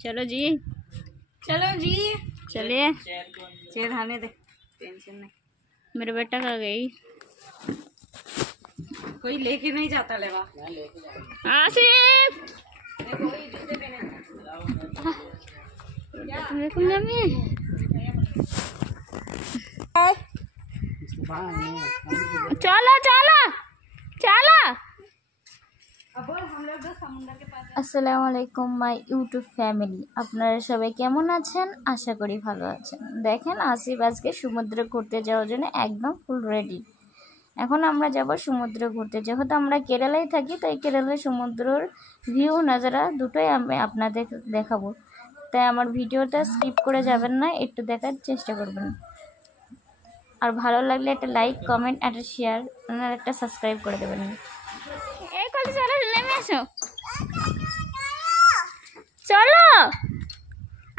चलो जी, चलो जी, चलिए। चेयर आने दे, टेंशन नहीं। मेरे बेटा का गई, कोई लेके नहीं जाता लेवा। आसिफ देखो मम्मी, चलो चलो चलो। আসসালামু আলাইকুম মাই ইউটিউব ফ্যামিলি, আপনারা সবাই কেমন আছেন? আশা করি ভালো আছেন। দেখেন আসিফ আজকে সমুদ্রে ঘুরতে যাওয়ার জন্য একদম ফুল রেডি। এখন আমরা যাব সমুদ্রে ঘুরতে। যেহেতু আমরা কেরালায় থাকি, তাই কেরালার সমুদ্রের ভিউ নাজারা দুটোই আমি আপনাদের দেখাবো। তাই আমার ভিডিওটা স্কিপ করে যাবেন না, একটু দেখার চেষ্টা করবেন। আর ভালো লাগলে একটা লাইক, কমেন্ট, একটা শেয়ার, আর একটা সাবস্ক্রাইব করে দেবেন। এই কলটি চলো, নেমে আসো, চলো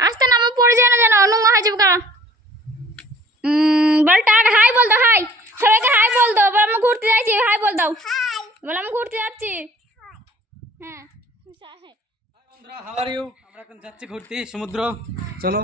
আসতে নামো, পড়ে যায় না যেন, অনুঙ্গ হয়ে যাবে। বল টাটা, হাই বল দাও, হাই সবাইকে হাই বল দাও। বল আমি ঘুরতে যাচ্ছি, হাই বল দাও। বল আমি ঘুরতে যাচ্ছি। হ্যাঁ বন্ধুরা, হাউ আর ইউ? আমরা এখন যাচ্ছি ঘুরতে সমুদ্র, চলো।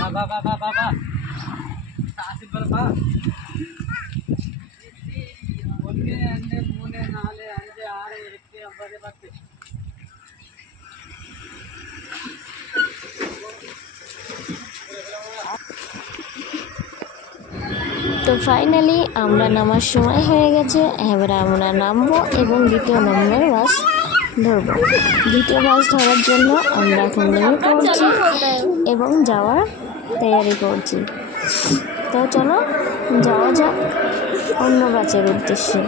বাবা বাবা বাবা আসিফ বাবা বলকে আন্নে মুনে নালে আনজে আরে একটে আবারে বাতে। তো ফাইনালি আমরা নামার সময় হয়ে গেছে। এবার আমরা নামবো এবং দ্বিতীয় নম্বর বাস ধরবো। দ্বিতীয় বাস ধরার জন্য আমরা এখন নেমে পড়ছি এবং যাওয়ার তৈরি করছি। তো চলো যাওয়া যাক অন্য বাসের উদ্দেশ্যে।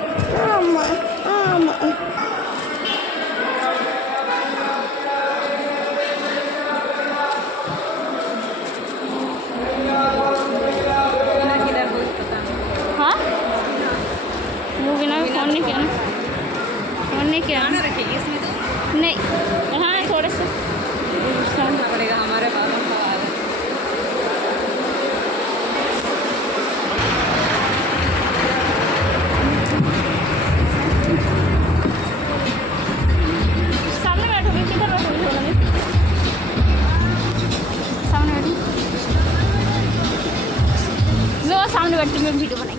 हाँ मूवी ना फोन नहीं किया ना, फोन नहीं किया गाना रखेंगे इसमें तो नहीं। हाँ थोड़े से सुनना पड़ेगा, हमारे बालों का आवाज है। सामने बैठोगे, किधर बैठोगे? थोड़ा भी सामने बैठो, मैं वो सामने बैठती हूँ, वीडियो बनाई।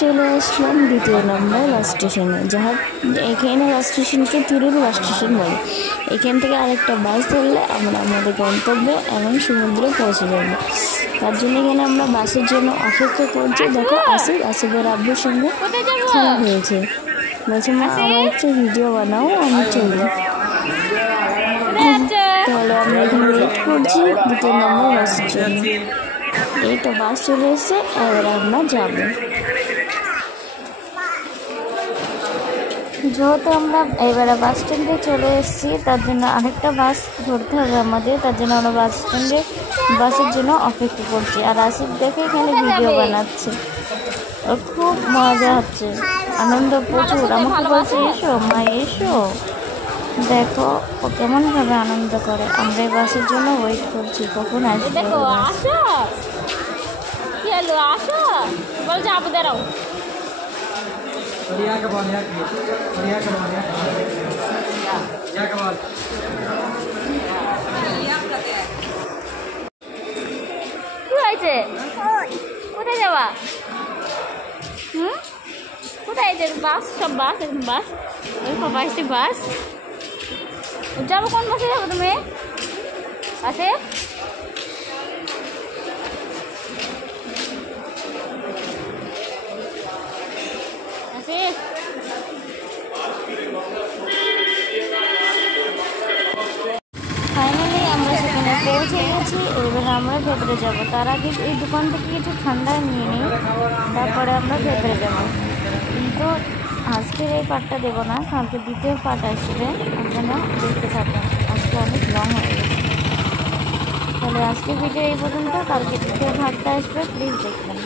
চলে আসলাম 2 নম্বর বাস স্টেশনে, যাহা এখানে বাস স্টেশনকে তিরুর বাস স্টেশন বলে। এখান থেকে আরেকটা বাস ধরলে আমরা আমাদের গন্তব্য এবং সমুদ্রে পৌঁছে যাব। তার জন্য এখানে আমরা বাসের জন্য অপেক্ষা করছি। দেখো আসিফের আব্বুর সঙ্গে খেলা হয়েছে, বলছে মা আমার একটা ভিডিও বানাও, আমি চলি। তাহলে আমরা এখানে ওয়েট করছি 2 নম্বর বাসের জন্য। এই তো বাস চলে এসছে, এবার আমরা যাব। যেহেতু আমরা এবারে বাস স্ট্যান্ডে চলে এসেছি, তার জন্য আরেকটা বাস ধরতে হবে আমাদের। তার জন্য আমরা বাস স্ট্যান্ডে বাসের জন্য অপেক্ষা করছি। আর আসিফ দেখে এখানে ভিডিও বানাচ্ছে, ওর খুব মজা হচ্ছে, আনন্দ প্রচুর। আমাকে বলছে এসো মা এসো, দেখো ও কেমনভাবে আনন্দ করে। আমরা এই বাসের জন্য ওয়েট করছি কখন আসবে বাস। আসো বল যাবো, দাঁড়াও। बढ़िया के बॉल बढ़िया के बॉल बढ़िया के बॉल কি হয়েছে? কোথায় যাবা? কোথায় যে বাস? সব বাস, এখন বাস, সবাই আসছে বাস। যাবো কোন বাসে যাবো তুমি? বাসে ফাইনালি আমরা সেখানে পৌঁছে গেছি। এবার আমরা ভেতরে যাব। তার আগে এই দোকান থেকে কিছু ঠান্ডা নিয়ে নিই, তারপরে আমরা ভেতরে যাব। কিন্তু আজকের এই পার্টটা দেবো না, কালকে দ্বিতীয় পার্ট আসবে, আপনারা দেখতে থাকুন। আজকে অনেক লং হয়ে গেছে। তাহলে আজকের ভিডিও এই পর্যন্ত, কালকে দ্বিতীয় ভাগটা আসবে, প্লিজ দেখবেন।